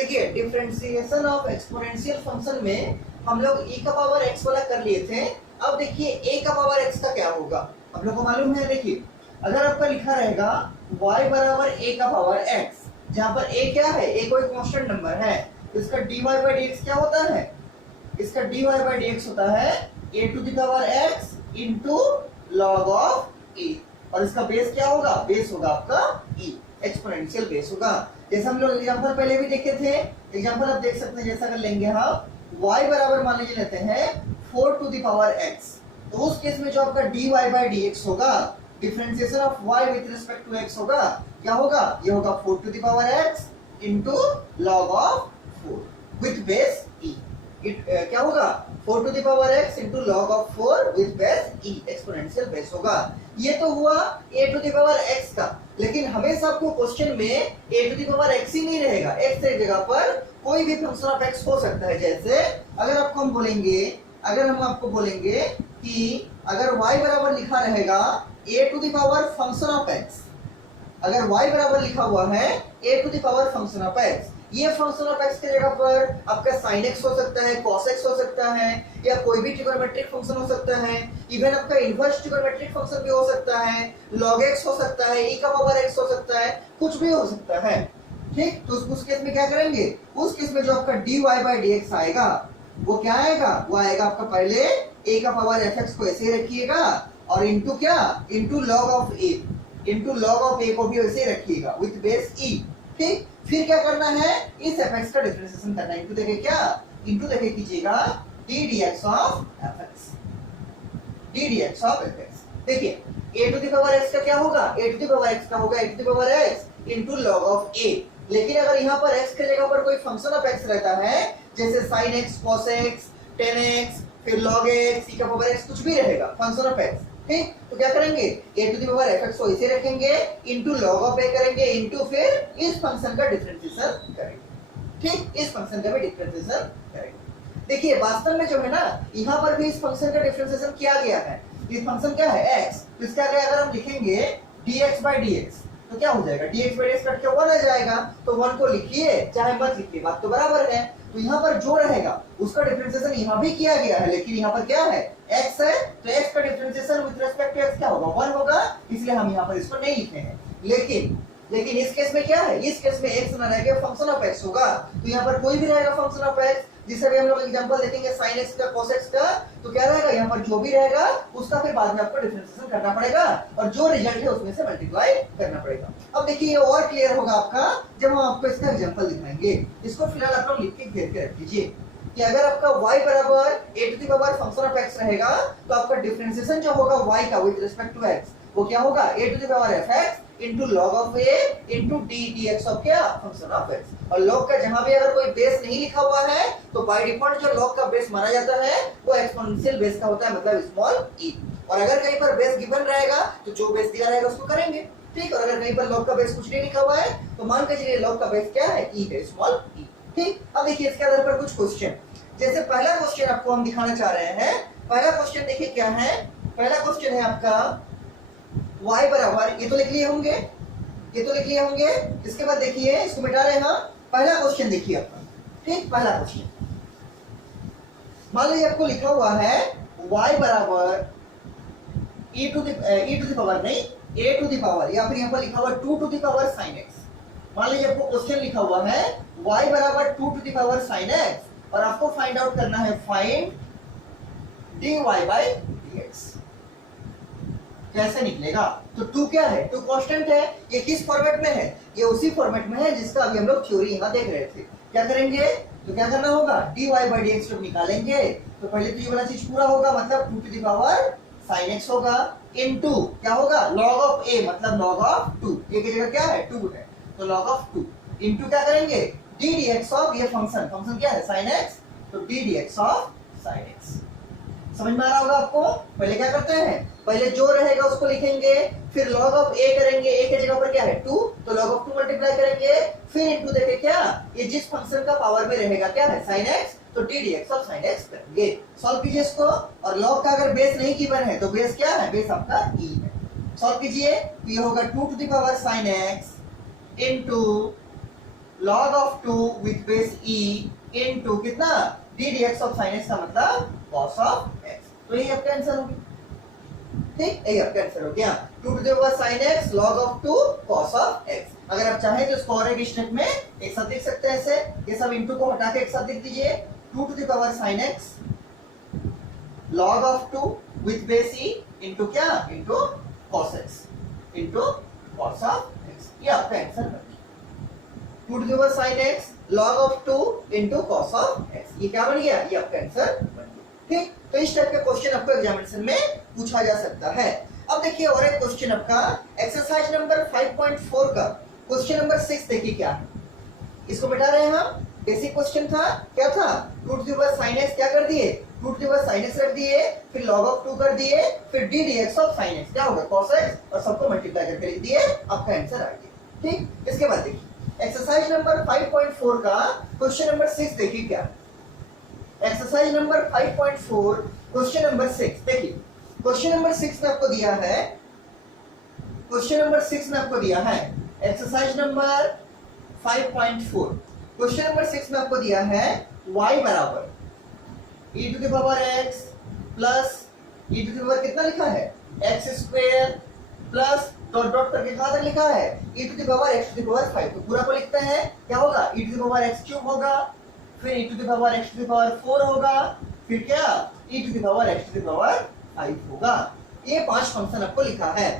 देखिए differentiation of exponential function में हम लोग e का पावर x वाला कर लिए थे। अब देखिए a का पावर x का क्या होगा, हम लोग को मालूम है। देखिए अगर आपका लिखा रहेगा y बराबर a का पावर x, जहां पर a क्या है, a कोई कांस्टेंट नंबर है, तो इसका dy बाई dx क्या होता है, इसका dy बाई dx होता है a to the power x into log of a, और इसका बेस क्या होगा, बेस होगा आपका e, एक्सपोनेंशियल बेस होगा। जैसे हम लोग एग्जांपल पहले भी देखे थे, एग्जांपल आप देख सकते हैं। जैसा कर लेंगे हम y बराबर मान लीजिए लेते हैं 4 टू द पावर x, तो उस केस में जो आपका dy बाई dx होगा, differentiation of y with respect to x होगा, क्या होगा, ये होगा 4 to the power x into log of 4 with base e। क्या होगा, 4 to the power x into log of 4 with base e, exponential base होगा। ये तो हुआ a to the power x का, लेकिन हमेशा आपको क्वेश्चन में a to the power x ही नहीं रहेगा, x की जगह पर कोई भी फंक्शन ऑफ x हो सकता है। जैसे अगर हम आपको बोलेंगे कि अगर y बराबर लिखा रहेगा a to the power function of x, अगर y बराबर लिखा हुआ है a to the power function of x, ये फंक्शन ऑफ x की जगह पर आपका sin x हो सकता है, cos x हो सकता है, या कोई भी ट्रिगोनोमेट्रिक फंक्शन हो सकता है, इवन आपका इनवर्स ट्रिगोनोमेट्रिक फंक्शन भी हो सकता है, log x हो सकता है, e का पावर x हो सकता है, कुछ भी हो सकता है। ठीक, तो उस केस में क्या करेंगे, उस केस में जो आपका dy बाई dx आएगा वो क्या आएगा, वो आएगा आपका पहले a का पावर fx को ऐसे रखिएगा और इनटू क्या, into log of a, into log of a को भी वैसे ही रखिएगा विद बेस e। ठीक, फिर क्या करना है, इस fx का डिफरेंशिएशन करना है। इनटू देखे क्या, इनटू देखे कीजिएगा d dx of fx, d dx of fx। देखिए a to the power x का क्या होगा, a to the power x का होगा a to the power x into log of a। लेकिन अगर यहाँ पर x की जगह पर कोई फंक्शन ऑफ x रहता है, जैसे sin x, cos x, tan x, फिर log x, e का पावर x, कुछ भी रहेगा फंक्शन ऑफ x, ठीक, तो क्या करेंगे, a to the power fx को इसे रखेंगे, इनटू log ऑफ a करेंगे, इनटू फिर इस फंक्शन का डिफरेंशिएशन करेंगे। ठीक, इस फंक्शन का भी डिफरेंशिएशन करेंगे। देखिए वास्तव में जो है ना, यहाँ पर भी इस फंक्शन का डिफरेंशिएशन किया गया है। ये फंक्शन क्या है, x, तो इसका अगर हम लिखेंगे dx बाई dx, तो क्या हो जाएगा, dx बाई dx कट के 1 आ जाएगा, तो 1 को लिखिए चाहे मत लिखिए, बात तो बराबर है। तो यहाँ पर जो रहेगा उसका डिफरेंशिएशन यहाँ भी किया गया है, लेकिन यहाँ पर क्या है, x है, तो x का differentiation with respect to x क्या होगा, 1 होगा, इसलिए हम यहाँ पर इसको नहीं लिखे हैं। लेकिन इस केस में क्या है, इस केस में x ना रह के फंक्शन ऑफ x होगा, तो यहाँ पर कोई भी रहेगा फंक्शन ऑफ x, जिसे भी हम लोग एग्जांपल देखेंगे sin x का, cos x का, तो क्या रहेगा, यहाँ पर जो भी रहेगा उसका फिर बाद में आपको डिफरेंशिएशन करना पड़ेगा और जो रिजल्ट है उसमें से मल्टीप्लाई करना पड़ेगा। अब देखिए ये और क्लियर होगा आपका जब हम आपको इसका एग्जांपल दिखाएंगे। इसको फिलहाल आप लोग लिख के घेर के रख लीजिए कि अगर आपका y बराबर a to the power function of x रहेगा, तो आपका डिफरेंशिएशन जो होगा y का विद रिस्पेक्ट टू x, वो क्या होगा, a to the power fx into log of a into d dx of क्या, फंक्शन ऑफ x। और log का जहां भी अगर कोई बेस नहीं लिखा हुआ है, तो बाय डिफॉल्ट जो log का बेस माना जाता है वो एक्सपोनेंशियल बेस का होता है, मतलब स्मॉल e। और अगर कहीं पर बेस गिवन रहेगा तो जो बेस दिया रहेगा उसको करेंगे। ठीक, और अगर कहीं पर log का बेस कुछ नहीं लिखा हुआ है, तो मान के चलिए log का बेस क्या है, e है, स्मॉल e। ठीक, अब देखिए इसके आधार पर कुछ क्वेश्चन, जैसे पहला क्वेश्चन आपको हम दिखाना चाह रहे हैं। पहला क्वेश्चन देखिए क्या है, पहला क्वेश्चन है आपका y बराबर, ये तो लिख लिए होंगे, ये तो लिख लिए होंगे। इसके बाद देखिए इसको मिटा रहे हैं हम। पहला क्वेश्चन देखिए आपका, ठीक, पहला क्वेश्चन मान लीजिए आपको लिखा हुआ है y बराबर e टू द पावर नहीं, a टू द पावर, या फिर यहाँ पर लिखा हुआ 2 to the power sin x। मान लीजिए आपको क्वेश्चन लिखा हुआ है y बराबर 2 to the power sin x, और आपको फाइंड आउट करना है फाइंड dy बाई dx। कैसे निकलेगा, तो 2 क्या है, 2 कांस्टेंट है। ये किस फॉर्मेट में है, ये उसी फॉर्मेट में है जिसका अभी हम लोग थ्योरी यहाँ देख रहे थे। क्या करेंगे, तो क्या करना होगा, dy बाई dx जब निकालेंगे तो पहले तो ये वाला चीज पूरा होगा, मतलब 2 to the power sin x होगा, इनटू क्या होगा, log ऑफ a, मतलब log ऑफ 2, a की जगह क्या है, 2 है, तो log ऑफ 2, इनटू क्या करेंगे, d dx ऑफ ये फंक्शन क्या है sin x, तो d dx of sin x। समझ में आ रहा होगा आपको। पहले क्या करते हैं, पहले जो रहेगा उसको लिखेंगे, फिर log ऑफ a करेंगे, a की जगह पर क्या है 2, तो log ऑफ 2 मल्टीप्लाई करेंगे, फिर इनटू देखे क्या, ये जिस फंक्शन का पावर में रहेगा क्या है sin x, तो d dx of sin x करेंगे। सॉल्व कीजिए इसको, और log का अगर बेस नहीं गिवन है तो बेस क्या है, बेस आपका e है। सॉल्व कीजिए, तो ये होगा 2 to the power sin x into log of 2 with base e into कितना d dx of sin x का मतलब cos of x। तो यही आपका आंसर हो गया, ठीक, यही आपका आंसर हो गया 2 to the power sin x log of 2 cos of x। अगर आप चाहें तो इसको और एक स्टेप में एक साथ लिख सकते हैं ऐसे, ये सब इनटू को हटा के एक साथ लिख दीजिए 2 to the power sin x log of 2 with base e into क्या into cos x into cos of x। ये आपका आंसर बन गया 2 to the power sin x log of 2 into cos of x। ये क्या बन गया, ये आपका आंसर बन गया, ठीक। तो इस टाइप के क्वेश्चन आपको एग्जामिनेशन में पूछा जा सकता है। अब देखिए और एक क्वेश्चन आपका एक्सरसाइज नंबर 5.4 का क्वेश्चन नंबर 6 देखिए क्या है। इसको मिटा रहे हैं हम, बेसिक क्वेश्चन था, क्या था 2 to the power sin x क्या कर दिए 2 to the power sin x रख दिए, फिर log of 2 कर दिए, फिर d dx of sin x क्या होगा cos x और सबको मल्टीप्लाई करके लिख दिए, आपका आंसर आ गया, ठीक। इसके बाद देखिए एक्सरसाइज नंबर 5.4 का क्वेश्चन नंबर 6 देखिए क्या, एक्सरसाइज नंबर 5.4 क्वेश्चन नंबर 6 देखिए। क्वेश्चन नंबर 6 में आपको दिया है, क्वेश्चन नंबर 6 में आपको दिया है एक्सरसाइज नंबर 5.4 क्वेश्चन नंबर 6 में आपको दिया है y बराबर e to the power x plus e to the power कितना लिखा है x square plus dot dot करके कहां तक लिखा है e to the power x to the power 5। तो पूरा को लिखते हैं, क्या होगा e to the power x cube होगा, फिर e to the power x to the power 4 होगा, फिर क्या e to the power x to the power 5 होगा। ये 5 फंक्शन आपको लिखा है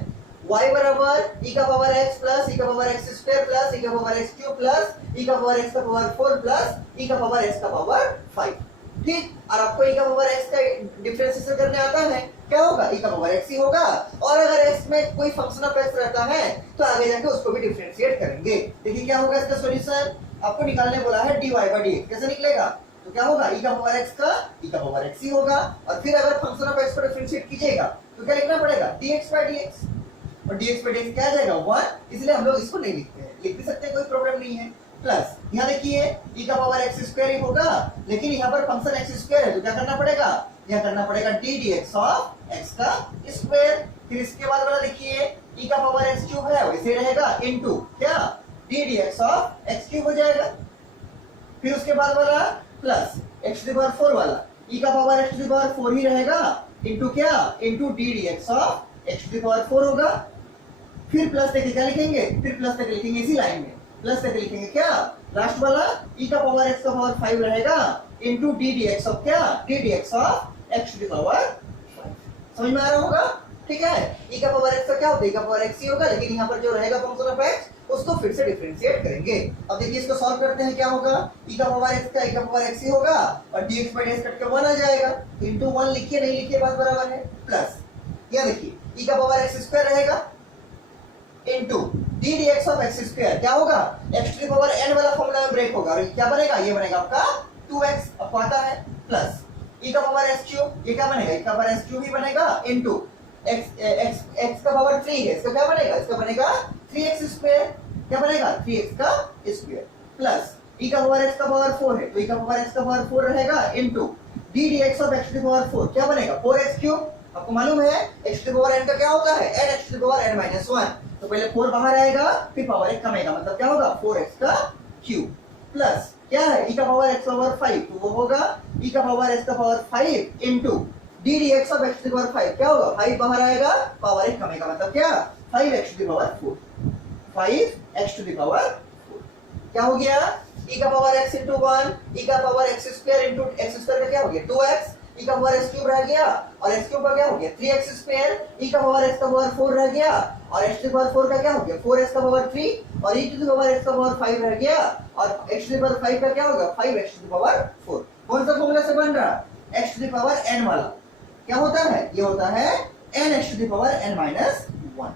y बराबर e का पावर x प्लस e का power x square plus e का power x cube plus e का पावर x का पावर 4 प्लस e का पावर x का पावर 5, ठीक। और आपको e का पावर x का डिफरेंशिएशन करने आता है, क्या होगा e का पावर x ही होगा, और अगर x में कोई फंक्शन ऑफ x रहता है तो आगे जाके उसको भी डिफरेंशिएट करेंगे। देखिए क्या होगा इसका सॉल्यूशन, आपको निकालने बोला है dy by dx, कैसे निकलेगा, तो क्या होगा e का पावर x का e का पावर x ही होगा, और फिर अगर फंक्शन ऑफ x को डिफरेंशिएट कीजिएगा तो क्या लिखना पड़ेगा dx by dx, और dx by dx क्या आ जाएगा 1, इसलिए हम लोग इसको नहीं लिखते हैं, लिख भी सकते हैं कोई प्रॉब्लम नहीं है। प्लस यहाँ देखिए e का पावर x स्क्वायर ही होगा, लेकिन यहाँ पर फंक्शन x स्क्वायर है तो क्या करना पड़ेगा, यहाँ करना पड़ेगा d dx ऑफ x का स्क्वायर। फिर इसके बाद वाला देखिए e का पावर x क्यूब है वैसे रहेगा इनटू क्या d dx of x cube हो जाएगा। फिर उसके बाद वाला plus x to the power 4 वाला e का power x to the power 4 ही रहेगा इनटू क्या into d dx of x to the power 4 होगा। फिर प्लस तक क्या लिखेंगे, फिर प्लस तक लिखेंगे इसी लाइन में, प्लस तक लिखेंगे क्या लास्ट वाला e का पावर x का पावर 5 रहेगा इनटू d dx ऑफ क्या d dx of x to the power 5। समझ में आ रहा होगा, ठीक है। e का पावर x का क्या होता है e का पावर x ही होगा, लेकिन यहाँ पर जो रहेगा फंक्शन ऑफ x उसको फिर से डिफरेंशिएट करेंगे। अब देखिए इसको सॉल्व करते हैं, क्या होगा e का पावर x का e का पावर x ही होगा और dx by dx कट के 1 आ जाएगा, इनटू 1 लिखिए नहीं लिखिए बात बराबर है, प्लस यह देखिए e का पावर x स्क्वायर रहेगा into d dx of x square क्या होगा x to the power n वाला फॉर्मूला में ब्रेक होगा और क्या बनेगा, ये बनेगा आपका 2x आपको आता है, प्लस e का पावर x क्यूब, ये क्या बनेगा e का पावर x क्यूब ही बनेगा इनटू x का पावर 3 है, इसका क्या बनेगा, इसका बनेगा 3x स्क्वायर, क्या बनेगा 3x का स्क्वायर, प्लस e का पावर x का पावर 4 है तो e का पावर x का पावर 4 रहेगा into d dx of x to the power 4 क्या बनेगा 4x क्यूब। आपको मालूम है x to the power n का क्या होता है n x to the power n - 1, तो पहले 4 बाहर आएगा फिर पावर 1 कमेगा, मतलब क्या होगा 4x का क्यूब, प्लस क्या है e का पावर x पावर 5 तो वो होगा e का पावर x का power 5 into d dx of x to the power 5 क्या होगा 5 बाहर आएगा पावर 1 कमेगा, मतलब क्या 5x to the power 4 5x to the power 4 क्या हो गया e का पावर x इनटू 1 e का power x square into x square का क्या हो गया 2x, e का पावर x क्यूब रह गया और x क्यूब का क्या हो गया 3x स्क्वायर, e का पावर x का पावर 4 रह गया और x टू द पावर 4 का क्या हो गया 4x का पावर 3 और e to the power x का पावर 5 रह गया और x टू द पावर 5 का क्या होगा 5x टू द पावर 4। कौन सा फॉर्मूला से बन रहा x to the power n वाला, क्या होता है ये होता है n x to the power n - 1।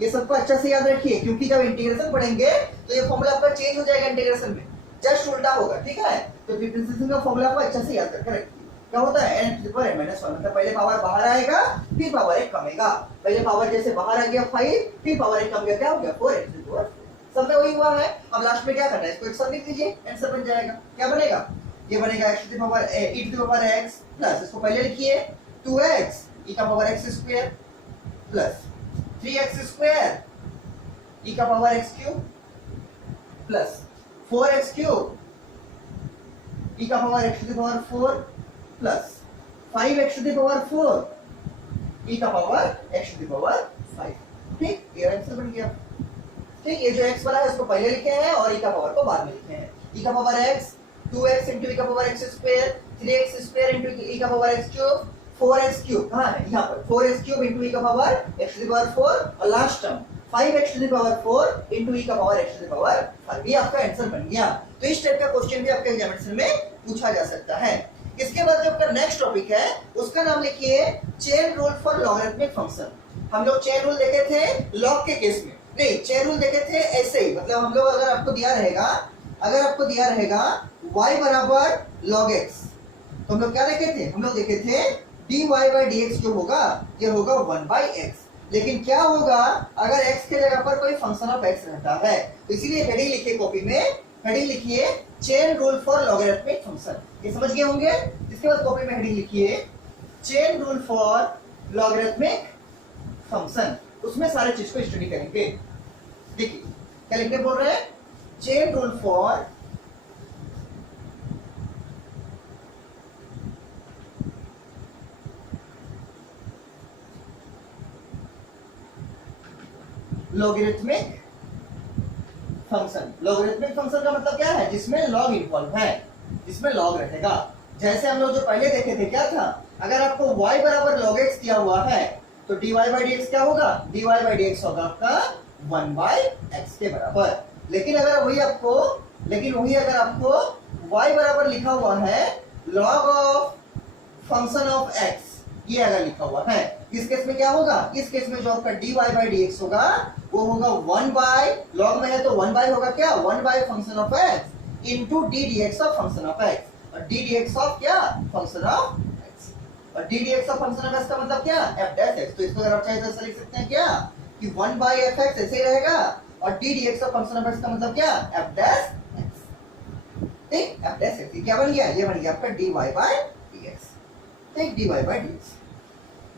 ये सबको अच्छा से याद रखिए क्योंकि जब इंटीग्रेशन पढ़ेंगे तो ये फॉर्मूला आपका चेंज हो जाएगा इंटीग्रेशन में, जस्ट उल्टा होगा, ठीक है। तो डिफरेंशिएशन का फॉर्मूला को अच्छा से याद करके रखिए, क्या होता है n to the power n - 1, मतलब पहले पावर बाहर आएगा फिर पावर 1 कमेगा, पहले पावर जैसे बाहर आ गया 5 फिर पावर 1 कम गया क्या हो गया 4x टू द पावर 4, सब में वही हुआ है। अब लास्ट में क्या करना है इसको एक साथ लिख दीजिए, आंसर बन जाएगा, क्या बनेगा ये बनेगा x to the power e to the power x plus इसको पहले लिखिए 2x e का power x square plus 3x square e का power x cube plus 4x cube e का power x to the power 4 plus 5x to the power 4 e का power x to the power 5। ठीक, ये answer बन गया। ठीक, ये जो x वाला है उसको पहले लिखे हैं और e का पावर को बाद में लिखे हैं। e का power x 2x into e का power x square 3x square into e का power x cube 4x cube कहाँ है यहाँ पर 4x क्यूब into e का power x to the power 4 और last term 5x to the power 4 into e का power x to the power 5। ये आपका आंसर बन गया। तो इस टाइप का क्वेश्चन भी आपके एग्जामिनेशन में पूछा जा सकता है। इसके बाद जो आपका नेक्स्ट टॉपिक है उसका नाम लिखिए chain rule for logarithmic function. हम लोग चेन रूल देखे थे लॉग के केस में, नहीं चेन रूल देखे थे ऐसे ही, मतलब हम लोग अगर आपको दिया रहेगा y बराबर log x तो हम लोग क्या देखे थे, हम लोग देखे थे dy by dx जो होगा ये होगा 1 by x। लेकिन क्या होगा अगर x के जगह पर कोई फंक्शन ऑफ x रहता है, तो इसीलिए हेडिंग लिखिए कॉपी में, हेडिंग लिखिए chain rule for logarithmic function. ये समझ गए होंगे। इसके बाद कॉपी में हेडिंग लिखिए chain rule for logarithmic function, उसमें सारे चीज को स्टडी करेंगे। देखिए क्या लिखने बोल रहे हैं, chain rule for logarithmic function. Logarithmic function का मतलब क्या है, जिसमें लॉग इन्वॉल्व है, जिसमें लॉग रहेगा। जैसे हम लोग जो पहले देखे थे क्या था, अगर आपको y बराबर log x दिया हुआ है तो dy by dx क्या होगा, dy by dx होगा आपका 1 by x के बराबर। लेकिन वही अगर आपको y बराबर लिखा हुआ है log of function of x, ये अगर लिखा हुआ है, इस केस में क्या होगा, इस केस में जो आपका dy by dx होगा वो होगा 1 by log में है तो 1 by होगा क्या, 1 by function of x into d dx of function of x, और d dx ऑफ क्या, फंक्शन ऑफ x, और d dx of function of x का मतलब क्या, f dash x। तो इसको अगर आप चाहे तो ऐसा लिख सकते हैं क्या कि 1 by fx ऐसे ही रहेगा, और d dx of function of x का मतलब क्या, f dash x। ठीक, f dash x क्या बन गया, ये बन गया आपका dy by dx। ठीक, dy by dx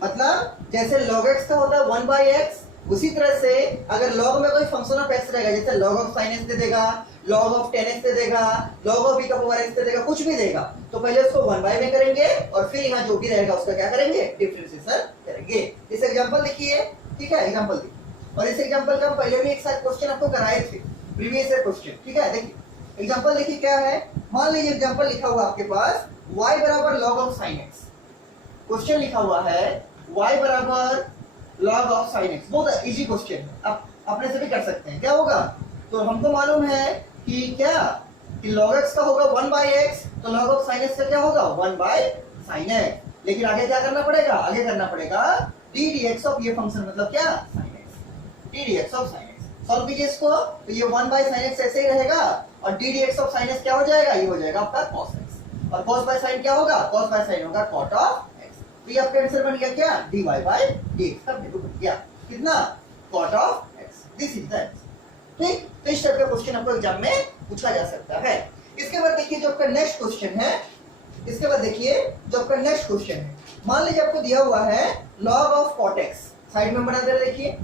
मतलब जैसे log x का होता है 1 by x, उसी तरह से अगर log में कोई फंक्शन ऑफ x रहेगा, जैसे log ऑफ sin x दे देगा, log ऑफ tan x दे देगा, log ऑफ e का पावर x दे देगा, कुछ भी देगा, तो पहले उसको 1 by में करेंगे और फिर यहाँ जो भी रहेगा उसका क्या करेंगे, डिफरेंशिएशन करेंगे। इस एग्जांपल देखिए, ठीक है, एग्जांपल देखिए, और इस एग्जांपल का हम पहले भी एक साथ क्वेश्चन आपको कराए थे, प्रीवियस ईयर क्वेश्चन। ठीक है, देखिए एग्जांपल देखिए क्या है। मान लीजिए एग्जांपल लिखा हुआ आपके पास y बराबर log of sin x, question लिखा हुआ है y बराबर log ऑफ sin x, बहुत इजी क्वेश्चन है, आप अपने से भी कर सकते हैं। क्या होगा, तो हमको मालूम है कि क्या कि log x का होगा 1 by x, तो log ऑफ sin x का क्या होगा 1 by sin x। लेकिन आगे क्या करना पड़ेगा, आगे करना पड़ेगा d dx ऑफ ये फंक्शन मतलब क्या sin x, d dx of sin x। Solve कीजिए इसको, तो ये 1 by sin x ऐसे ही रहेगा, और d dx of sin x क्या हो जाएगा, ये हो जाएगा आपका cos x, और cos by sin क्या होगा, cos by sin होगा cot ऑफ x। तो ये आपका आंसर बन गया क्या, dy by dx का वैल्यू बन गया कितना, cot of x। This is the answer. ठीक, तो इस टाइप का क्वेश्चन आपको एग्जाम में पूछा जा सकता है। इसके बाद देखिए जो आपका नेक्स्ट क्वेश्चन है, इसके बाद देखिए जो आपका नेक्स्ट क्वेश्चन है, मान लीजिए आपको दिया हुआ है log of cot x, side में बना दे रहे, देखिए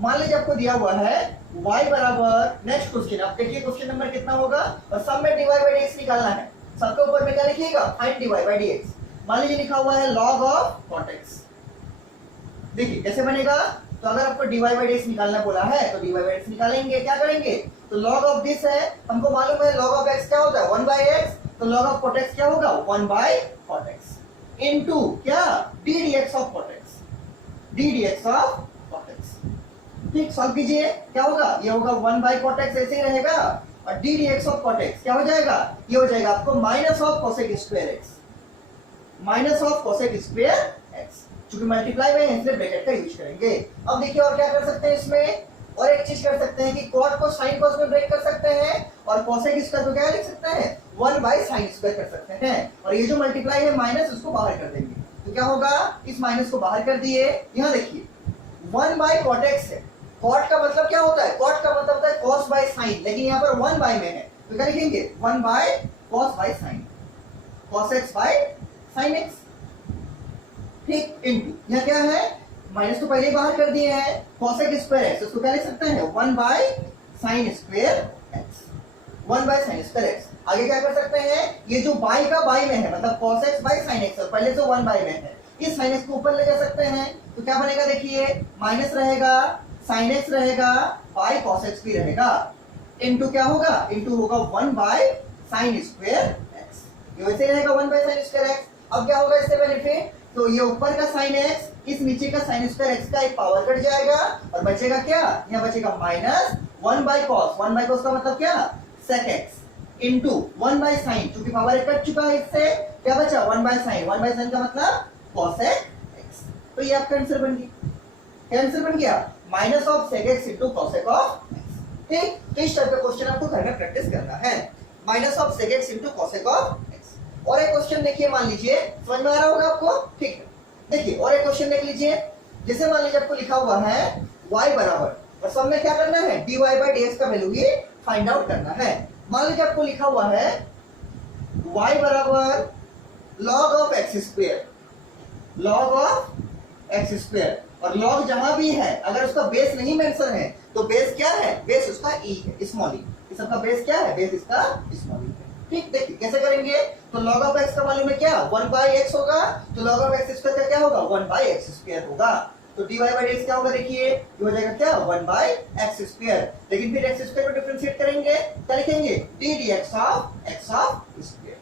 मान लीजिए आपको दिया हुआ है y बराबर, नेक्स्ट क्वेश्चन आप देखिए क्वेश्चन नंबर कितना होगा, और सब में dy by dx निकालना है, सबके ऊपर में क्या लिखिएगा, फाइंड dy by dx। मान लीजिए लिखा हुआ है log ऑफ cot x, देखिए कैसे बनेगा, तो अगर आपको dy by dx निकालना बोला है तो dy by dx निकालेंगे, क्या करेंगे, तो log ऑफ दिस है, हमको मालूम है log ऑफ x क्या होता है 1 by x, तो log ऑफ cot x क्या होगा 1 by cot x इनटू क्या d dx of cot x, d dx of cot x। ठीक, सॉल्व कीजिए, क्या होगा, ये होगा 1 by cot x ऐसे ही रहेगा, और d dx of cot x क्या हो जाएगा, ये हो जाएगा आपको minus of cosec square x, minus of cosec square x, क्योंकि मल्टीप्लाई में है इसलिए ब्रैकेट का यूज करेंगे। अब देखिए और क्या कर सकते हैं इसमें, और एक चीज कर सकते हैं कि cot को sin cos में ब्रेक कर सकते हैं, और cosec स्क्वायर को क्या लिख सकते हैं 1 by sin स्क्वायर कर सकते हैं, और ये जो मल्टीप्लाई है माइनस उसको बाहर कर देंगे, तो क्या होगा, इस माइनस को बाहर कर दिए, यहाँ देखिए 1 by cot x है, cot का मतलब क्या होता है, cot का मतलब होता है cos by sin, लेकिन यहाँ पर 1 by में है तो क्या लिखेंगे 1 by cos by sin, cos x by sin x। ठीक, इनटू यहाँ क्या है, माइनस तो पहले ही बाहर कर दिए हैं, cosec स्क्वायर x, उसको क्या लिख सकते हैं 1 by sin square x। 1 by sine square x. आगे क्या कर सकते हैं, ये जो बाई का बाई में है मतलब cos x by sine x, पहले जो 1 बाई में है इस साइन एक्स को ऊपर ले जा सकते हैं, तो क्या बनेगा देखिए, माइनस रहेगा, साइन एक्स रहेगा, बाई cos x भी रहेगा, इनटू क्या होगा, इनटू होगा 1 बाय साइन स्क्वायर एक्स। ये वैसे रहेगा 1 बाय साइन स्क्वायर एक्स। अब क्या होगा इससे बेनिफिट, तो ये ऊपर का साइन एक्स इस नीचे का साइन स्क्वायर एक्स का एक पावर कट जाएगा और बचेगा क्या, यहाँ बचेगा minus 1 by cos, 1 by cos का मतलब क्या, sec x into 1 by sine, क्योंकि पावर एक कट चुका है इससे, क्या बचा 1 बाय साइन, 1 बाय साइन का मतलब कोसेक एक्स। तो ये आपका आंसर बन गया, क्या आंसर बन गया, minus of sec x into cosec of x. ठीक, तो इस टाइप का क्वेश्चन आपको घर में प्रैक्टिस करना है, minus of sec x into cosec of x. और एक क्वेश्चन देखिए, मान लीजिए, समझ में आ रहा होगा आपको, ठीक है, देखिए और एक क्वेश्चन देख लीजिए, जैसे मान लीजिए आपको लिखा हुआ है y बराबर, और सब में क्या करना है, dy बाई dx का वैल्यू ही फाइंड आउट करना है। मान लीजिए आपको लिखा हुआ है y बराबर log of x square, log of x square, और log जहां भी है अगर उसका बेस नहीं मेंशन है तो बेस क्या है, बेस उसका e है, स्मॉल e, इस सबका बेस क्या है, बेस इसका स्मॉल e है। ठीक, देखिए कैसे करेंगे, तो log ऑफ x का मालूम है क्या, 1 बाई x होगा, तो log ऑफ x स्क्वायर का क्या होगा, 1 बाई x स्क्वायर होगा, तो dy बाई dx क्या होगा, देखिए ये हो जाएगा क्या, 1 बाई x स्क्वायर, लेकिन फिर x स्क्वायर को डिफरेंशिएट करेंगे, क्या लिखेंगे, d dx of x square.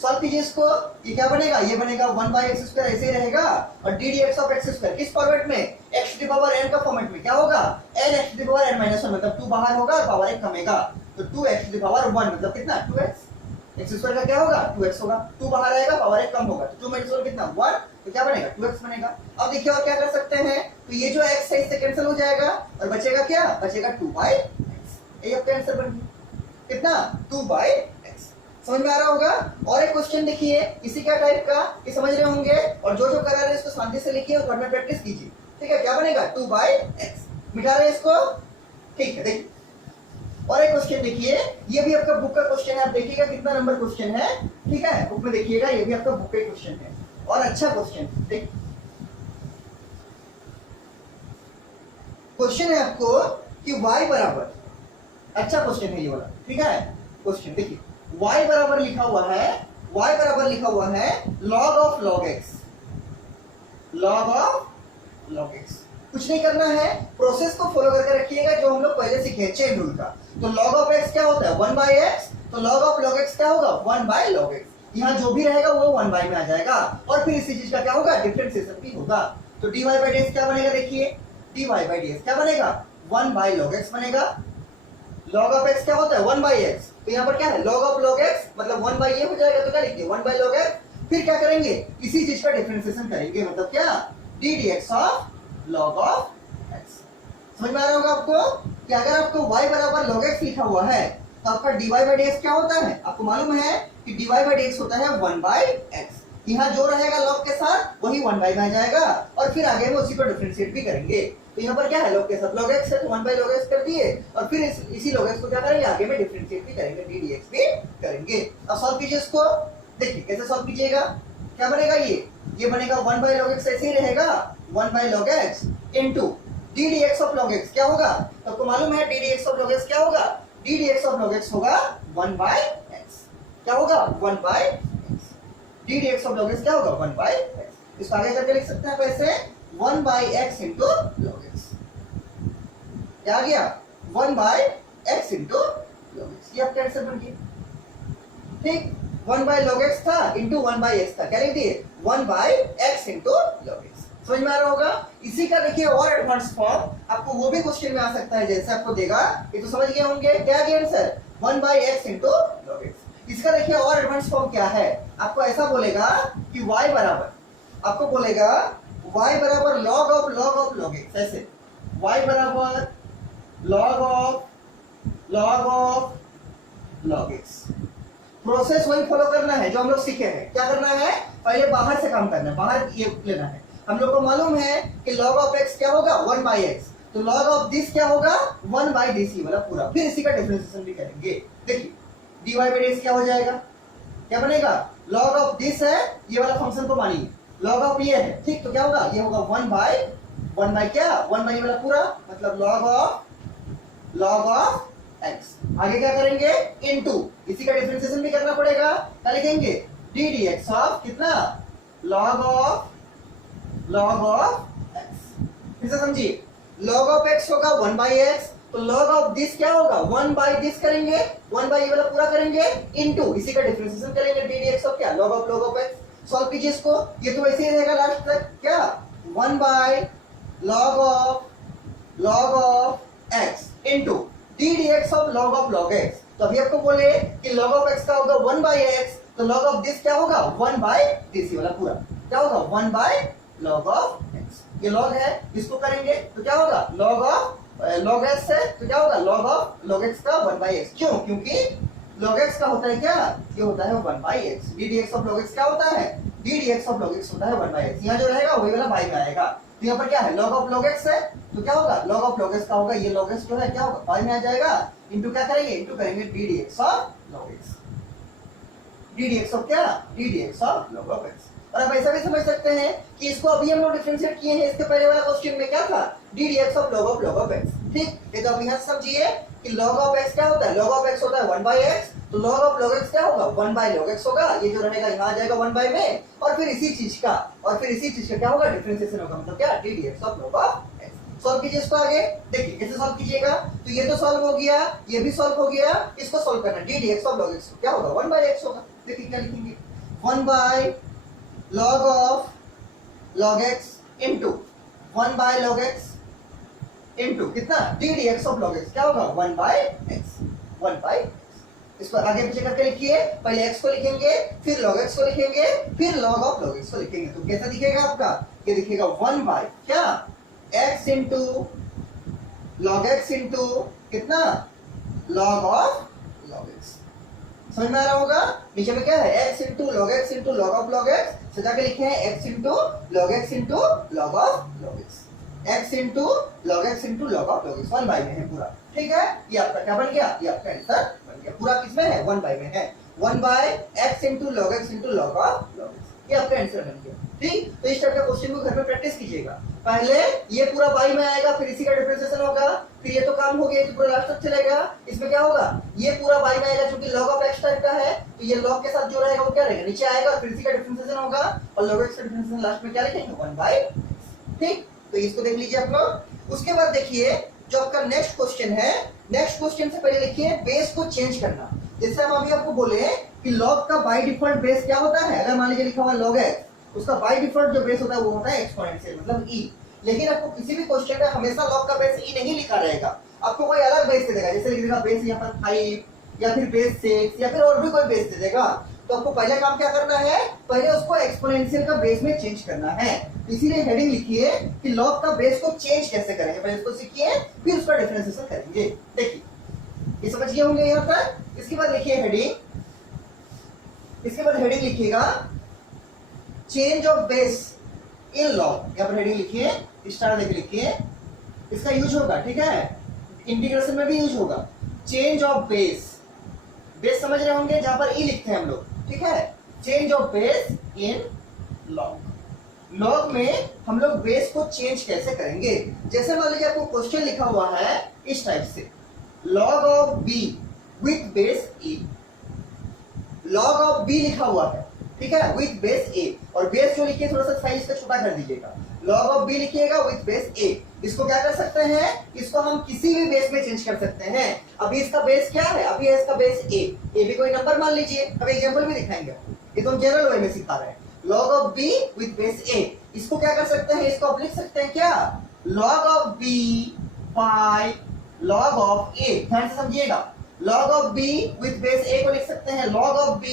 Solve कीजिए इसको, ये क्या बनेगा, ये बनेगा 1 बाई x स्क्वायर ऐसे ही रहेगा, और d dx of x square किस फॉर्मेट में, x to the power n का फॉर्मेट में, क्या होगा, n x to the power n minus 1, मतलब 2 बाहर होगा और पावर 1 कमेगा, तो 2x टू द पावर 1 मतलब कितना, 2x, x स्क्वायर का क्या होगा, 2x होगा, 2 बाहर आएगा, पावर 1 कम होगा, तो 2 माइनस 1 कितना, 1, तो क्या बनेगा, 2x बनेगा। अब देखिए और क्या कर सकते हैं, तो ये जो x है इससे कैंसिल हो जाएगा और बचेगा क्या, बचेगा 2 बाई x, ये आपका आंसर बन गया, कितना, 2 बाई x। समझ में आ रहा होगा। और एक क्वेश्चन देखिए इसी का टाइप का, ये समझ रहे होंगे, और जो जो करा रहे हैं इसको शांति से लिखिए और घर में प्रैक्टिस कीजिए, ठीक है, क्या बनेगा, 2 बाई x, मिटा रहे हैं इसको, ठीक है। देखिए और एक क्वेश्चन देखिए, ये भी आपका बुक का क्वेश्चन है, आप देखिएगा कितना नंबर क्वेश्चन है, ठीक है, बुक में देखिएगा, ये भी आपका बुक का क्वेश्चन है और अच्छा क्वेश्चन। देखिए क्वेश्चन है आपको कि y बराबर, अच्छा क्वेश्चन है ये वाला, ठीक है, क्वेश्चन देखिए y बराबर लिखा हुआ है, y बराबर लिखा हुआ है log of log x, log of log x। कुछ नहीं करना है, प्रोसेस को फॉलो करके रखिएगा जो हम लोग पहले सीखे हैं चेन रूल का। तो log ऑफ x क्या होता है, 1 बाई x, तो log ऑफ log x क्या होगा, 1 बाई log x, यहाँ जो भी रहेगा वो 1 बाई में आ जाएगा, और फिर इसी चीज का क्या होगा, डिफरेंशिएशन भी होगा। तो dy बाई dx क्या बनेगा, देखिए dy बाई dx क्या बनेगा, 1 बाई log x बनेगा, log ऑफ x क्या होता है, 1 बाई x, तो यहाँ पर क्या है, log ऑफ log x मतलब 1 बाई ये हो जाएगा, तो क्या लिखिए 1 बाई log x, फिर क्या करेंगे, इसी चीज का डिफरेंशिएशन करेंगे, मतलब क्या, d dx of log of x। समझ में आ रहा होगा आपको कि अगर आपको y बराबर log x लिखा हुआ है तो आपका dy बाई dx क्या होता है, आपको मालूम है कि dy बाई dx होता है 1 बाई x, यहाँ जो रहेगा log के साथ वही 1 बाई में आ जाएगा, और फिर आगे में उसी को डिफरेंशिएट भी करेंगे, तो यहाँ पर क्या है, log के साथ log x है तो 1 बाई log x कर दिए, और फिर इसी log x को क्या करेंगे, आगे में डिफरेंशिएट भी करेंगे, d dx भी करेंगे। अब सॉल्व कीजिए इसको, देखिए कैसे सॉल्व कीजिएगा, क्या बनेगा, ये बनेगा 1 बाई log x ऐसे ही रहेगा, 1 by log x into d dx of log x क्या होगा, तो आपको मालूम है d dx of log x क्या होगा, d dx of log x होगा 1 बाई x, क्या होगा 1 by x, d dx of log x क्या होगा 1 बाई x। इसको आगे करके लिख सकते हैं वैसे 1 by x into log x, क्या आ गया 1 by x into log x, ये आपका आंसर बन गया। ठीक, 1 बाई log x था इनटू 1 बाई x था, क्या लिख दिए 1 by x into log x। समझ में आ रहा होगा। इसी का देखिए और एडवांस फॉर्म आपको वो भी क्वेश्चन में आ सकता है, जैसे आपको देगा, ये तो समझ गए होंगे, क्या गया answer 1 by x into log x। इसका देखिए और एडवांस फॉर्म क्या है, आपको ऐसा बोलेगा कि y बराबर, आपको बोलेगा y बराबर log ऑफ log x, ऐसे y बराबर log of log x। Process वही फॉलो करना है जो हम लोग सीखे हैं, क्या करना है, पहले बाहर से काम करना है, बाहर ये लेना है। हम लोग को मालूम है कि log ऑफ x क्या होगा 1 बाई x, तो log ऑफ दिस क्या होगा 1 बाई दिस, वाला पूरा, फिर इसी का डिफरेंशिएशन भी करेंगे। देखिए dy बाई dx क्या हो जाएगा, क्या बनेगा, log ऑफ दिस है, ये वाला फंक्शन को मानिए, log ऑफ ये है, ठीक, तो क्या होगा, ये होगा 1 बाई क्या, 1 बाई वाला पूरा, मतलब log ऑफ एक्स। आगे क्या करेंगे, इनटू, इसी का डिफरेंशिएशन भी करना पड़ेगा, क्या लिखेंगे, डी डी एक्स ऑफ कितना, लॉग ऑफ एक्स। फिर से समझिए, लॉग ऑफ एक्स होगा 1/x, तो लॉग ऑफ दिस क्या होगा, 1/दिस करेंगे, 1 ये वाला पूरा करेंगे, इनटू इसी का डिफरेंशिएशन करेंगे, डी डी एक्स ऑफ क्या, लॉग ऑफ एक्स। सॉल्व कीजिए इसको, ये तो वैसे ही रहेगा लास्ट तक, क्या 1/log of x into D D x of log x. तो अभी आपको बोले कि log ऑफ एक्स का होगा 1/x, तो log ऑफ दिस क्या होगा, 1/दिस, ये वाला पूरा क्या होगा, 1/log ऑफ एक्स। ये log है, इसको करेंगे तो क्या होगा, log x है तो क्या होगा, log x का 1/x। क्यों, क्योंकि log x का होता है क्या, ये होता है 1/x। ddx of log x क्या होता है, ddx ऑफ log x होता है 1/x। यहाँ जो रहेगा वही वाला बाई में आएगा, तो यहाँ पर क्या है, log ऑफ log x है तो क्या होगा, log ऑफ log x का होगा, ये log x जो है क्या होगा, बाई में आ जाएगा, इनटू क्या करेंगे, इनटू करेंगे ddx of log x, ddx of क्या, ddx of log of x। और आप ऐसा भी समझ सकते हैं कि इसको अभी हम लोग डिफरेंशिएट किए हैं, इसके पहले वाला क्वेश्चन में क्या था, ddx of log of x। ठीक, ये तो आप यहाँ समझिए कि log ऑफ x क्या होता है, log ऑफ x होता है 1/x, तो log ऑफ log x क्या होगा, 1/log x होगा, ये जो रहेगा यहाँ आ जाएगा 1 में, और फिर इसी चीज का क्या होगा, डिफरेंशिएशन होगा, मतलब क्या, ddx of log of x। Solve कीजिए इसको आगे, देखिए कैसे सॉल्व कीजिएगा, तो ये तो सॉल्व हो गया, ये भी सॉल्व हो गया, इसको सॉल्व करना, ddx ऑफ log x क्या होगा, 1/x होगा। देखिए क्या लिखेंगे, 1/log of log x into 1/log x into कितना, ddx ऑफ log x क्या होगा, 1/x। इसको आगे पीछे करके लिखिए, पहले x को लिखेंगे, फिर log x को लिखेंगे, फिर log ऑफ log x को लिखेंगे, तो कैसा दिखेगा आपका, ये दिखेगा 1 क्या, x into log x into कितना, log ऑफ log x। समझ में आ रहा होगा, नीचे में क्या है, x into log x into log of log x, सजा के लिखे हैं x into log x into log of log x, x into log x into log of log x, 1 में है पूरा। ठीक है, ये आपका क्या बन गया, ये आपका आंसर बन गया, पूरा किसमें है, 1 में है, 1/x into log x into log of log x, ये आपका आंसर बन गया। ठीक, तो इस टाइप का क्वेश्चन को घर में प्रैक्टिस कीजिएगा, पहले ये पूरा बाई में आएगा, फिर इसी का डिफरेंशिएशन होगा, फिर ये तो काम हो गया, ये तो पूरा लास्ट तक चलेगा, इसमें क्या होगा, ये पूरा बाई में आएगा, क्योंकि log ऑफ x टाइप का है, तो ये log के साथ जो रहेगा वो क्या रहेगा, नीचे आएगा, फिर इसी का डिफरेंशिएशन होगा, और log x का डिफरेंशिएशन लास्ट में क्या लिखेंगे, 1/x। ठीक, तो इसको देख लीजिए आप लोग। उसके बाद देखिए जो आपका नेक्स्ट क्वेश्चन है, नेक्स्ट क्वेश्चन से पहले लिखिए बेस को चेंज करना। जैसे हम अभी आपको बोले कि log का बाय डिफॉल्ट बेस क्या होता है, अगर मान लीजिए लिखा हुआ log x, उसका बाय डिफॉल्ट जो बेस होता है वो होता है एक्सपोनेंशियल, मतलब e। लेकिन आपको किसी भी क्वेश्चन में हमेशा log का बेस e नहीं लिखा रहेगा, आपको कोई अलग बेस दे देगा, जैसे लिख देगा बेस यहाँ पर 5 या फिर बेस 6 या फिर और भी कोई बेस दे देगा, तो आपको पहले काम क्या करना है, पहले उसको एक्सपोनेंशियल का बेस में चेंज करना है। इसीलिए हेडिंग लिखिए कि log का बेस को चेंज कैसे करेंगे, पहले इसको सीखिए, फिर उसका डिफरेंशिएशन करेंगे। देखिए ये समझ गए होंगे यहाँ तक। इसके बाद लिखिए हेडिंग, इसके बाद हेडिंग लिखिएगा change of base in log, यहाँ पर हेडिंग लिखिए, स्टार देके लिखिए, इसका यूज होगा, ठीक है, इंटीग्रेशन में भी यूज होगा, चेंज ऑफ बेस, बेस समझ रहे होंगे, जहां पर ई लिखते हैं हम लोग, ठीक है, change of base in log। log में हम लोग बेस को चेंज कैसे करेंगे, जैसे मान लीजिए आपको क्वेश्चन लिखा हुआ है इस टाइप से, log of b with base e, log of b लिखा हुआ है, ठीक है, विथ बेस a, और बेस जो लिखिए थोड़ा सा साइज इसका छोटा कर दीजिएगा, log ऑफ b लिखिएगा विथ बेस a। इसको क्या कर सकते हैं, इसको हम किसी भी बेस में चेंज कर सकते हैं। अभी इसका बेस क्या है, अभी है इसका बेस a, भी कोई नंबर मान लीजिए, अब एग्जांपल भी दिखाएंगे, ये तो हम जनरल वे में सिखा रहे हैं, log of b with base a। इसको क्या कर सकते हैं, इसको आप लिख सकते हैं क्या, log of b by log of a, ध्यान से समझिएगा, log of b with base a को लिख सकते हैं log of b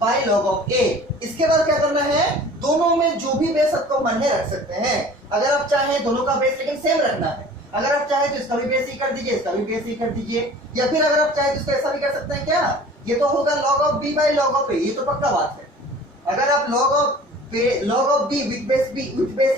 by log of a। इसके बाद क्या करना है, दोनों में जो भी बेस आपको मन है रख सकते हैं, अगर आप चाहें दोनों का बेस लेकिन सेम रखना है, अगर आप चाहें तो इसका भी बेस ही कर दीजिए, इसका भी बेस ही कर दीजिए, या फिर अगर आप चाहें तो इसको ऐसा भी कर सकते हैं क्या, ये तो होगा log of b by log of a, ये तो पक्का बात है। अगर आप log of b with base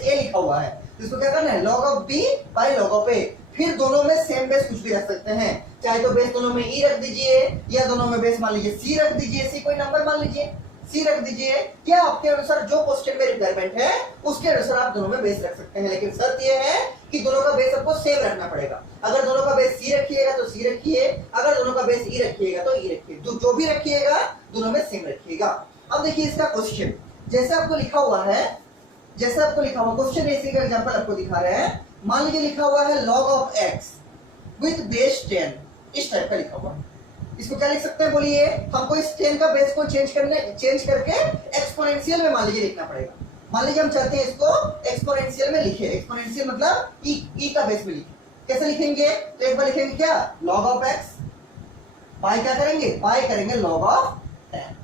a लिखा हुआ है, तो इसको क्या करना है, log of b by log of a, फिर दोनों में सेम बेस कुछ भी रख सकते हैं, चाहे तो बेस दोनों में e रख दीजिए, या दोनों में बेस मान लीजिए c रख दीजिए, c कोई नंबर मान लीजिए, c रख दीजिए, या आपके अनुसार जो क्वेश्चन में रिक्वायरमेंट है उसके अनुसार आप दोनों में बेस रख सकते हैं, लेकिन शर्त यह है कि दोनों का बेस आपको सेम रखना पड़ेगा। अगर दोनों का बेस c रखिएगा तो c रखिए, अगर बेस ई रखिएगा तो ई रखिए, तो जो भी रखिएगा दोनों में सेम रखिएगा। अब देखिए इसका क्वेश्चन, जैसे आपको लिखा हुआ है, जैसे आपको लिखा हुआ क्वेश्चन इसी का एग्जांपल आपको दिखा रहे हैं। मान लीजिए लिखा हुआ है log of x with base 10, इस टाइप का लिखा हुआ है। इसको क्या लिख सकते हैं बोलिए? हमको इस 10 का बेस को चेंज करके एक्सपोनेंशियल में मान लीजिए लिखना पड़ेगा। मान लीजिए हम चाहते हैं इसको एक्सपोनेंशियल में लिखे, एक्सपोनेंशियल मतलब ई का बेस में लिखे। कैसे लिखेंगे? तो एक बार लिखेंगे क्या, log ऑफ x बाय क्या करेंगे, बाय करेंगे log of 10,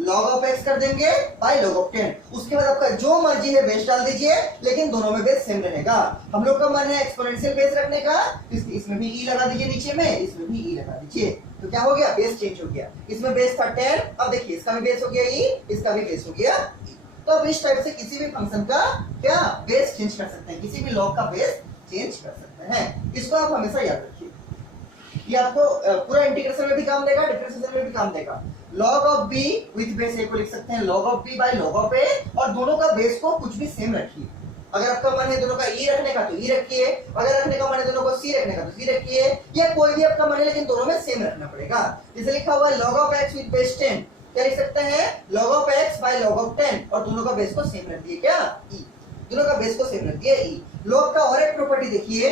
log of x कर देंगे बाय log ऑफ 10। उसके बाद आपका जो मर्जी है बेस डाल दीजिए, लेकिन दोनों में बेस सेम रहेगा। हम लोग का मन है एक्सपोनेंशियल बेस रखने का, इसमें भी e लगा दीजिए नीचे में, इसमें भी e लगा दीजिए, तो क्या हो गया, बेस चेंज हो गया। इसमें बेस था 10, अब देखिए इसका भी बेस हो गया e, इसका भी बेस हो गया e। तो अब इस टाइप से किसी भी फंक्शन का क्या बेस चेंज कर सकते हैं, किसी भी लॉग का बेस चेंज कर सकते हैं। इसको आप हमेशा याद रखिए, ये आपको पूरा इंटीग्रेशन में भी काम देगा, डिफरेंशिएशन में भी काम देगा। log of b with base a को लिख सकते हैं log of b by log of a, और दोनों का बेस को कुछ भी सेम रखिए। अगर आपका मन है दोनों का e रखने का तो e रखिए, अगर रखने का मन है दोनों को c रखने का तो c रखिए, या कोई भी आपका मन है, लेकिन दोनों में सेम रखना पड़ेगा। जैसे लिखा हुआ है log of x with base 10, क्या लिख सकते हैं, log of x by log of 10, और दोनों का बेस को सेम रख दिए क्या, e, दोनों का बेस को सेम रख दिया e। log का और एक प्रॉपर्टी देखिए,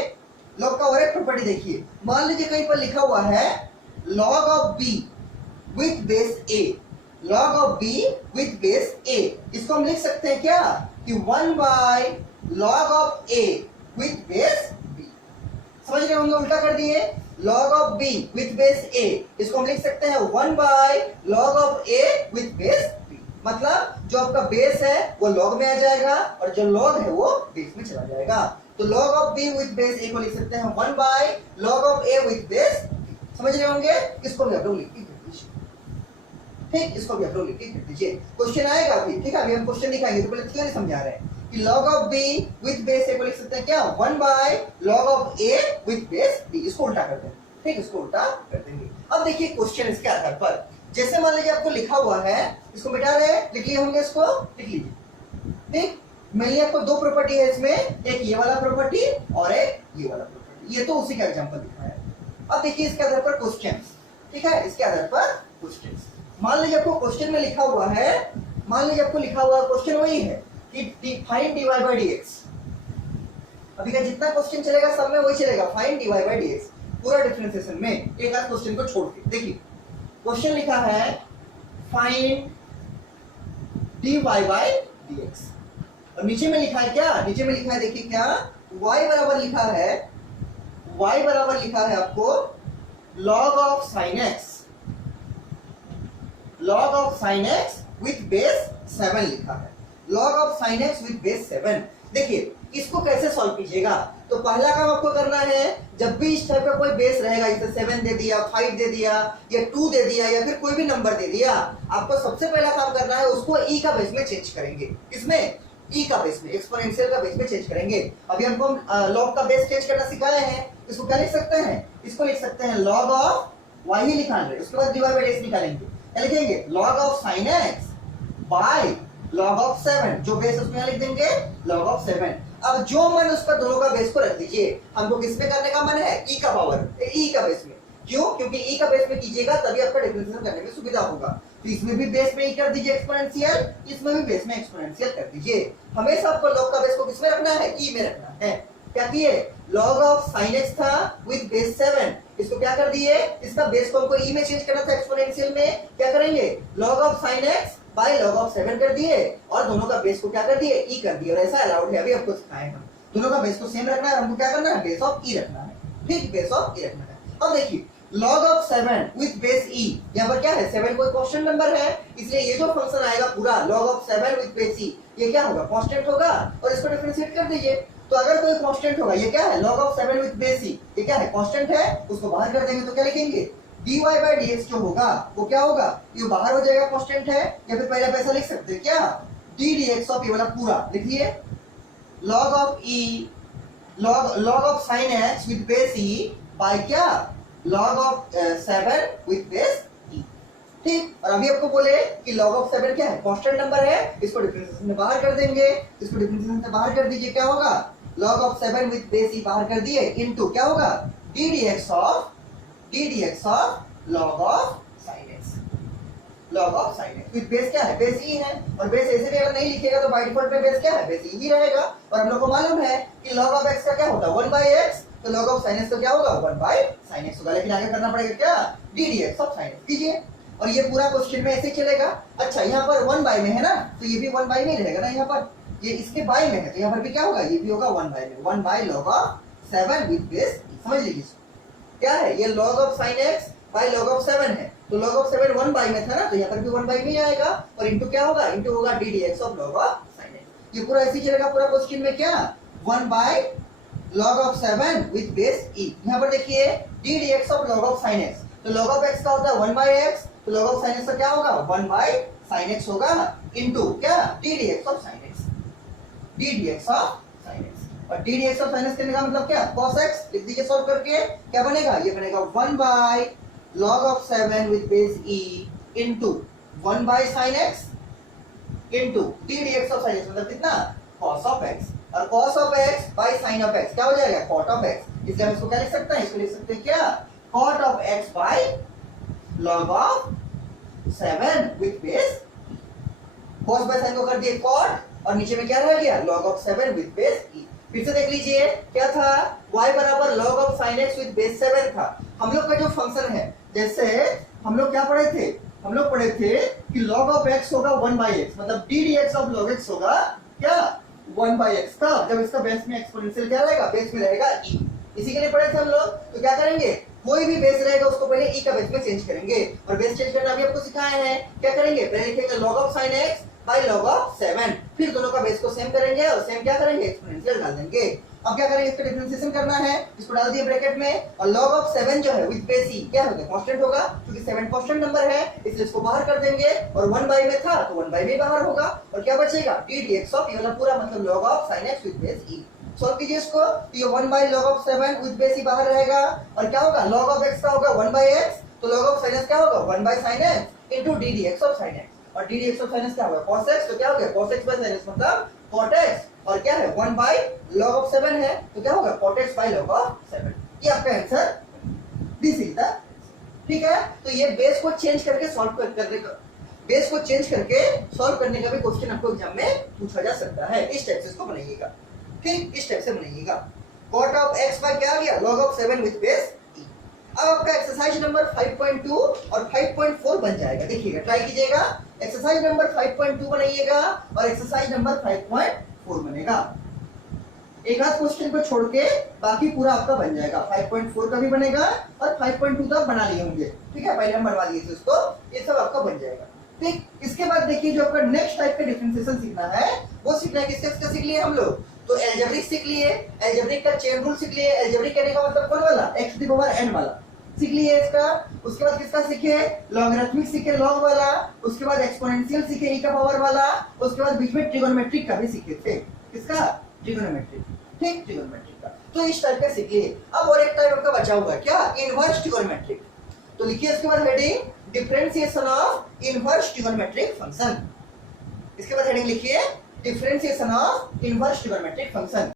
log का और एक प्रॉपर्टी देखिए। मान लीजिए कहीं पर लिखा हुआ है log of b with base a, log of b with base a, इसको हम लिख सकते हैं क्या कि 1 by log of a with base b। समझ रहे होंगे, उल्टा कर दिए, log of b with base a, इसको हम लिख सकते हैं 1 by log of a with base b। मतलब जो आपका बेस है वो log में आ जाएगा, और जो log है वो बेस में चला जाएगा। तो log of b with base a को लिख सकते हैं 1 by log of a with base b। समझ रहे होंगे, इसको भी आप लोग लिख दीजिए, ठीक, इसको भी आप लोग लिख दीजिए। क्वेश्चन आएगा अभी, ठीक है, अभी हम क्वेश्चन दिखाएंगे, तो पहले क्लियर समझा रहे हैं कि log of b with base a को लिख सकते हैं क्या, 1 by log of a with base b। इसको उल्टा करते हैं, ठीक, इसको उल्टा कर देंगे। अब देखिए क्वेश्चन इसके आधार पर, जैसे मान लीजिए आपको लिखा हुआ है, इसको मिटा रहे हैं, लिख लिए होंगे, इसको लिख लीजिए, ठीक। मेनली आपको दो प्रॉपर्टी है इसमें, एक ये वाला प्रॉपर्टी और एक ये वाला प्रॉपर्टी, ये तो उसी का एग्जांपल दिखाया है। अब देखिए इसके आधार पर क्वेश्चंस, ठीक है, इसके आधार पर क्वेश्चंस। मान लीजिए आपको क्वेश्चन में लिखा हुआ है, मान लीजिए आपको लिखा हुआ क्वेश्चन वही है कि फाइंड dy बाय dx। अभी का जितना क्वेश्चन चलेगा सब में वही चलेगा, फाइंड dy बाय dx, पूरा डिफरेंशिएशन में, एक आध क्वेश्चन को छोड़ के। देखिए क्वेश्चन लिखा है फाइंड dy बाय dx, और नीचे में लिखा है क्या, नीचे में लिखा है, देखिए क्या, y बराबर लिखा है, y बराबर लिखा है आपको log of sin x, log of sin x with base 7 लिखा है, log of sin x with base 7। देखिए इसको कैसे सॉल्व कीजिएगा, तो पहला काम आपको करना है, जब भी इस टाइप का कोई बेस रहेगा, जैसे 7 दे दिया, 5 दे दिया, या 2 दे दिया, या फिर कोई भी नंबर दे दिया, आपको सबसे पहला काम करना है उसको e का बेस में चेंज करेंगे। किसमें, e का बेस में, एक्सपोनेंशियल का बेस में चेंज करेंगे। अभी हमको log का बेस चेंज करना सिखाए हैं, इसको क्या लिख सकते हैं, इसको लिख सकते हैं log ऑफ y ही निकाल रहे, उसके बाद dy बाय dx निकालेंगे, क्या लिखेंगे, log of sin x by log of 7, जो बेस उसमें लिख देंगे log ऑफ 7। अब जो मन उसका दोनों का बेस को रख दीजिए, हमको किस में करने का मन है, e का पावर, e का बेस में। क्यों, क्योंकि e का बेस में कीजिएगा तभी आपका डिफरेंशिएशन करने में सुविधा होगा। तो इसमें भी बेस में e कर दीजिए एक्सपोनेंशियल, इसमें भी बेस में एक्सपोनेंशियल कर दीजिए। हमेशा आपको log का बेस को किस में रखना है, e में रखना है। क्या किए, log ऑफ sin x था विद बेस 7, इसको क्या कर दिए, इसका बेस को हमको e में चेंज करना था एक्सपोनेंशियल में, क्या करेंगे, log of sin x by log of 7 कर दिए, और दोनों का बेस को क्या कर दिए, e कर दिए। और ऐसा अलाउड है, अभी आपको सिखाए हम, दोनों का बेस को सेम रखना है, हमको क्या करना है, बेस ऑफ e रखना है, ठीक, बेस ऑफ e रखना है। अब देखिए log of 7 with base e, यहाँ पर क्या है, 7 कोई कांस्टेंट नंबर है, इसलिए ये जो फंक्शन आएगा पूरा log of 7 with base e, ये क्या होगा, कांस्टेंट होगा, और इसको डिफरेंशिएट कर दीजिए। तो अगर कोई कांस्टेंट होगा, ये क्या है, log of 7 with base e, ये क्या है, कांस्टेंट है, उसको बाहर कर देंगे तो क्या लिखेंगे, dy बाय dx जो होगा वो क्या होगा, ये बाहर हो जाएगा, कांस्टेंट है, या फिर पहले पैसा लिख सकते हैं क्या, d dx ऑफ ये वाला पूरा लिखिए, log of e, log of sin x with base e by क्या, log of 7 with base e, ठीक। और अभी आपको बोले कि log ऑफ 7 क्या है, कांस्टेंट नंबर है, इसको डिफरेंशिएशन में बाहर कर देंगे, इसको डिफरेंशिएशन से बाहर कर दीजिए, क्या होगा, log of 7 with base e बाहर कर दिए, इनटू क्या होगा, d dx of D D x of log of sine x, log of sine x with base क्या है, बेस ई है, और बेस ऐसे भी अगर नहीं लिखेगा तो बाय डिफॉल्ट में बेस क्या है, बेस ई ही रहेगा। और हम लोग को मालूम है कि log ऑफ x का क्या होता है 1/x, तो log ऑफ sin x तो क्या होगा 1/sin x होगा, लेकिन आगे करना पड़ेगा क्या, D D x of sin x कीजिए। और ये पूरा क्वेश्चन में ऐसे चलेगा। अच्छा यहाँ पर 1/, में है ना, तो ये भी 1/, में रहेगा ना, यहाँ पर ये इसके बाय में है, तो यहाँ पर भी क्या होगा, ये भी होगा 1/, में 1/log ऑफ 7 विद बेस, समझ लीजिए क्या है ये, log of sin x by log of 7 है, तो log ऑफ 7 1/, में था ना, तो यहाँ पर भी 1/, में आएगा, और इंटू क्या होगा, इंटू होगा D D x of log of sin x। ये पूरा ऐसे चलेगा पूरा क्वेश्चन में क्या, 1/log of 7 with base e। यहाँ पर देखिए D D x of log of sin x, तो log ऑफ x का होता है 1/x, तो log ऑफ sin x का क्या होगा 1/sin x होगा, इंटू क्या D D x of sin x, D D x of sin x। और D D x of sin x करने का मतलब क्या, cos x लिख दीजिए सॉल्व करके, क्या बनेगा, ये बनेगा 1/log of 7 with base e into 1/sin x into D D x of sin x, मतलब कितना, cos of x, और cos of x by sin of x क्या हो जाएगा, cot of x। इसलिए हम इसको क्या लिख सकते हैं, इसको लिख सकते हैं क्या, cot of x by log of 7 with base, cos by sin को कर दिए cot, और नीचे में क्या रह गया, log of 7 with base e। फिर से देख लीजिए क्या था, y बराबर log of sin x with base 7 था। हम लोग का जो फंक्शन है, जैसे हम लोग क्या पढ़े थे, हम लोग पढ़े थे कि log of x होगा 1/x, मतलब D D x of log x होगा क्या 1/x का, जब इसका बेस में एक्सपोनेंशियल क्या रहेगा, बेस में रहेगा e। इसी के लिए पढ़े थे हम लोग। तो क्या करेंगे, कोई भी बेस रहेगा उसको पहले e का बेस में चेंज करेंगे, और बेस चेंज करना भी आपको सिखाए हैं। क्या करेंगे, पहले लिखेंगे log of sin x by log of 7, फिर दोनों का बेस को सेम करेंगे और सेम क्या करेंगे, एक्सपोनेंशियल डाल देंगे। अब क्या करेंगे, इसका डिफरेंशिएशन करना है, इसको डाल दिए ब्रैकेट में, और log of 7 जो है विद बेस e क्या होगा, कांस्टेंट होगा, क्योंकि 7 कांस्टेंट नंबर है, इसलिए इसको बाहर कर देंगे, और 1/, में था तो 1/, में बाहर होगा, और क्या बचेगा, डी डी एक्स ऑफ, ये वाला पूरा मतलब log of sin x with base e। Solve कीजिए इसको, तो ये 1/log of 7 with base e बाहर रहेगा, और क्या होगा, log of x का होगा 1/x, तो log of sin x क्या होगा 1/sin x into D D x of sin x, और D D x of sin x क्या होगा cos x, तो क्या हो गया cos x by sin x मतलब cot x, और क्या है 1/log of 7 है, तो क्या होगा cot x by log of 7। ये आपका आंसर दिस इज द, ठीक है। तो ये बेस को चेंज करके सॉल्व करने का, बेस को चेंज करके सॉल्व करने का भी क्वेश्चन आपको एग्जाम में पूछा जा सकता है। इस टाइप से इसको बनाइएगा, ठीक, इस टाइप से बनाइएगा। cot of x by क्या आ गया, log of 7 with base e। अब आपका एक्सरसाइज नंबर 5.2 और 5.4 बन जाएगा, देखिएगा ट्राई कीजिएगा। एक्सरसाइज नंबर 5.2 बनाइएगा और एक्सरसाइज नंबर 5.4 बनेगा। एक आध क्वेश्चन को छोड़ के बाकी पूरा आपका बन जाएगा। 5.4 का भी बनेगा और 5.2 तक बना लिए होंगे, ठीक है, पहले हम बनवा लिए थे उसको, ये सब आपका बन जाएगा। ठीक, इसके बाद देखिए जो आपका नेक्स्ट टाइप का डिफरेंशिएशन सीखना है, वो सीखना है किसका सीख लिए हम लोग, तो एल्जेब्रिक सीख लिए, एल्जेब्रिक का चेन रूल सीख लिए। एल्जेब्रिक कहने का मतलब कौन वाला, x to the power n वाला सीख लिए इसका। उसके बाद किसका सीखे, लॉगरिथमिक सीखे लॉग वाला। उसके बाद एक्सपोनेंशियल सीखे e का पावर वाला। उसके बाद बीच में ट्रिगोनोमेट्रिक का भी सीखे थे, किसका, ट्रिगोनोमेट्रिक, ठीक, ट्रिगोनोमेट्रिक का। तो इस टाइप का सीख लिए। अब और एक टाइप आपका बचा हुआ है क्या, इनवर्स ट्रिगोनोमेट्रिक। तो लिखिए इसके बाद heading differentiation of inverse trigonometric function. इसके बाद हेडिंग लिखिए differentiation of inverse trigonometric function.